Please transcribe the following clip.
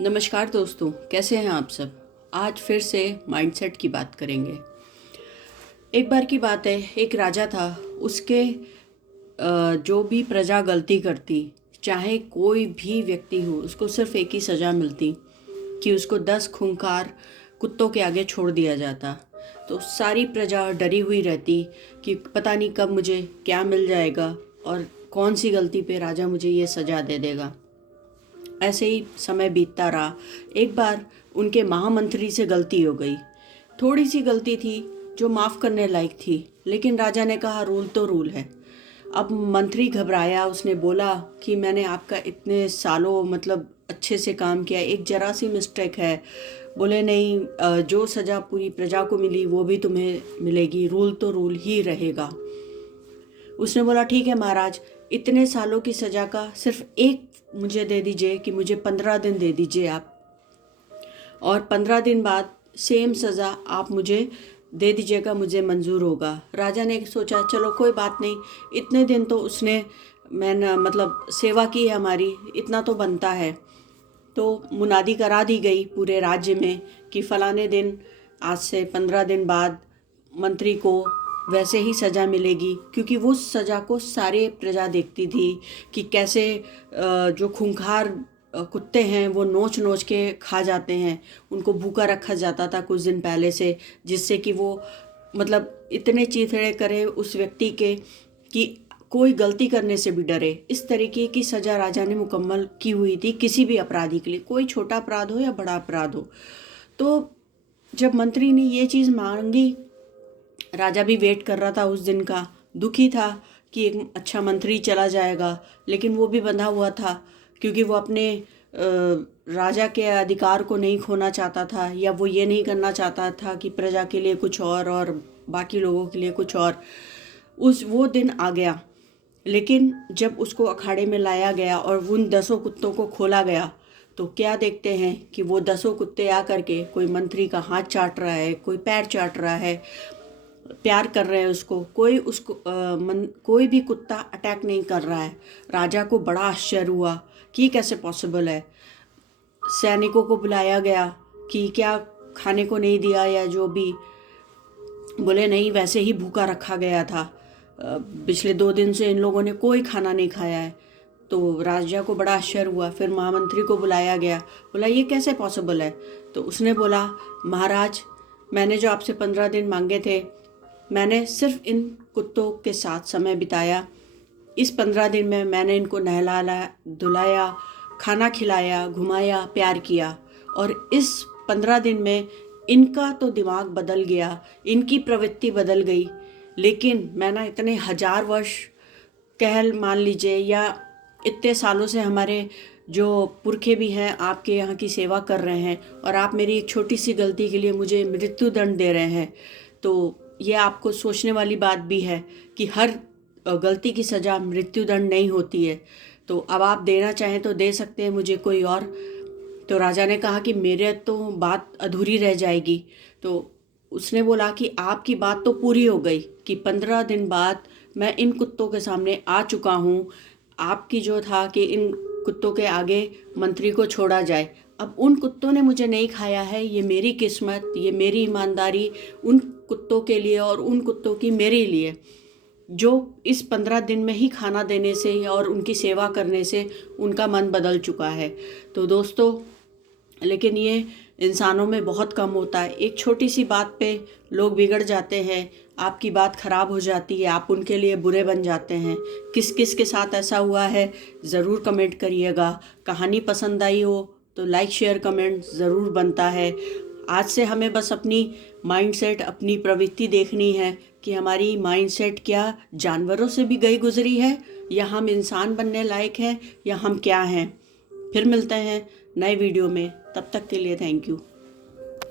नमस्कार दोस्तों, कैसे हैं आप सब। आज फिर से माइंडसेट की बात करेंगे। एक बार की बात है, एक राजा था। उसके जो भी प्रजा गलती करती, चाहे कोई भी व्यक्ति हो, उसको सिर्फ एक ही सज़ा मिलती कि उसको 10 खूंखार कुत्तों के आगे छोड़ दिया जाता। तो सारी प्रजा डरी हुई रहती कि पता नहीं कब मुझे क्या मिल जाएगा और कौन सी गलती पे राजा मुझे ये सज़ा दे देगा। ऐसे ही समय बीतता रहा। एक बार उनके महामंत्री से गलती हो गई। थोड़ी सी गलती थी जो माफ़ करने लायक थी, लेकिन राजा ने कहा रूल तो रूल है। अब मंत्री घबराया। उसने बोला कि मैंने आपका इतने सालों अच्छे से काम किया, एक जरा सी मिस्टेक है। बोले नहीं, जो सज़ा पूरी प्रजा को मिली वो भी तुम्हें मिलेगी, रूल तो रूल ही रहेगा। उसने बोला ठीक है महाराज, इतने सालों की सज़ा का सिर्फ एक मुझे दे दीजिए कि मुझे 15 दिन दे दीजिए आप, और 15 दिन बाद सेम सज़ा आप मुझे दे दीजिएगा, मुझे मंजूर होगा। राजा ने सोचा चलो कोई बात नहीं, इतने दिन तो उसने मैंने सेवा की है हमारी, इतना तो बनता है। तो मुनादी करा दी गई पूरे राज्य में कि फलाने दिन, आज से 15 दिन बाद मंत्री को वैसे ही सज़ा मिलेगी, क्योंकि वो सज़ा को सारे प्रजा देखती थी कि कैसे जो खूंखार कुत्ते हैं वो नोच नोच के खा जाते हैं। उनको भूखा रखा जाता था कुछ दिन पहले से, जिससे कि वो इतने चीथड़े करे उस व्यक्ति के कि कोई गलती करने से भी डरे। इस तरीके की सज़ा राजा ने मुकम्मल की हुई थी किसी भी अपराधी के लिए, कोई छोटा अपराध हो या बड़ा अपराध हो। तो जब मंत्री ने ये चीज़ मांगी, राजा भी वेट कर रहा था उस दिन का, दुखी था कि एक अच्छा मंत्री चला जाएगा, लेकिन वो भी बंधा हुआ था क्योंकि वो अपने राजा के अधिकार को नहीं खोना चाहता था, या वो ये नहीं करना चाहता था कि प्रजा के लिए कुछ और बाकी लोगों के लिए कुछ और। वो दिन आ गया, लेकिन जब उसको अखाड़े में लाया गया और उन 10 कुत्तों को खोला गया, तो क्या देखते हैं कि वो 10 कुत्ते आ करके कोई मंत्री का हाथ चाट रहा है, कोई पैर चाट रहा है, प्यार कर रहे हैं उसको। कोई भी कुत्ता अटैक नहीं कर रहा है। राजा को बड़ा आश्चर्य हुआ कि ये कैसे पॉसिबल है। सैनिकों को बुलाया गया कि क्या खाने को नहीं दिया या जो भी। बोले नहीं, वैसे ही भूखा रखा गया था, पिछले 2 दिन से इन लोगों ने कोई खाना नहीं खाया है। तो राजा को बड़ा आश्चर्य हुआ। फिर महामंत्री को बुलाया गया, बोला ये कैसे पॉसिबल है। तो उसने बोला महाराज, मैंने जो आपसे 15 दिन मांगे थे, मैंने सिर्फ इन कुत्तों के साथ समय बिताया। इस 15 दिन में मैंने इनको नहलाया, धुलाया, खाना खिलाया, घुमाया, प्यार किया, और इस 15 दिन में इनका तो दिमाग बदल गया, इनकी प्रवृत्ति बदल गई। लेकिन मैंने इतने 1000 वर्ष कहल मान लीजिए, या इतने सालों से हमारे जो पुरखे भी हैं आपके यहाँ की सेवा कर रहे हैं, और आप मेरी एक छोटी सी गलती के लिए मुझे मृत्यु दंड दे रहे हैं। तो ये आपको सोचने वाली बात भी है कि हर गलती की सज़ा मृत्यु दंड नहीं होती है। तो अब आप देना चाहें तो दे सकते हैं मुझे कोई और। तो राजा ने कहा कि मेरे तो बात अधूरी रह जाएगी। तो उसने बोला कि आपकी बात तो पूरी हो गई कि 15 दिन बाद मैं इन कुत्तों के सामने आ चुका हूँ। आपकी जो था कि इन कुत्तों के आगे मंत्री को छोड़ा जाए, अब उन कुत्तों ने मुझे नहीं खाया है, ये मेरी किस्मत, ये मेरी ईमानदारी उन कुत्तों के लिए और उन कुत्तों की मेरे लिए, जो इस 15 दिन में ही खाना देने से और उनकी सेवा करने से उनका मन बदल चुका है। तो दोस्तों, लेकिन ये इंसानों में बहुत कम होता है। एक छोटी सी बात पे लोग बिगड़ जाते हैं, आपकी बात ख़राब हो जाती है, आप उनके लिए बुरे बन जाते हैं। किस किस के साथ ऐसा हुआ है ज़रूर कमेंट करिएगा। कहानी पसंद आई हो तो लाइक शेयर कमेंट ज़रूर बनता है। आज से हमें बस अपनी माइंडसेट, अपनी प्रवृत्ति देखनी है कि हमारी माइंडसेट क्या जानवरों से भी गई गुजरी है, या हम इंसान बनने लायक हैं, या हम क्या हैं। फिर मिलते हैं नए वीडियो में, तब तक के लिए थैंक यू।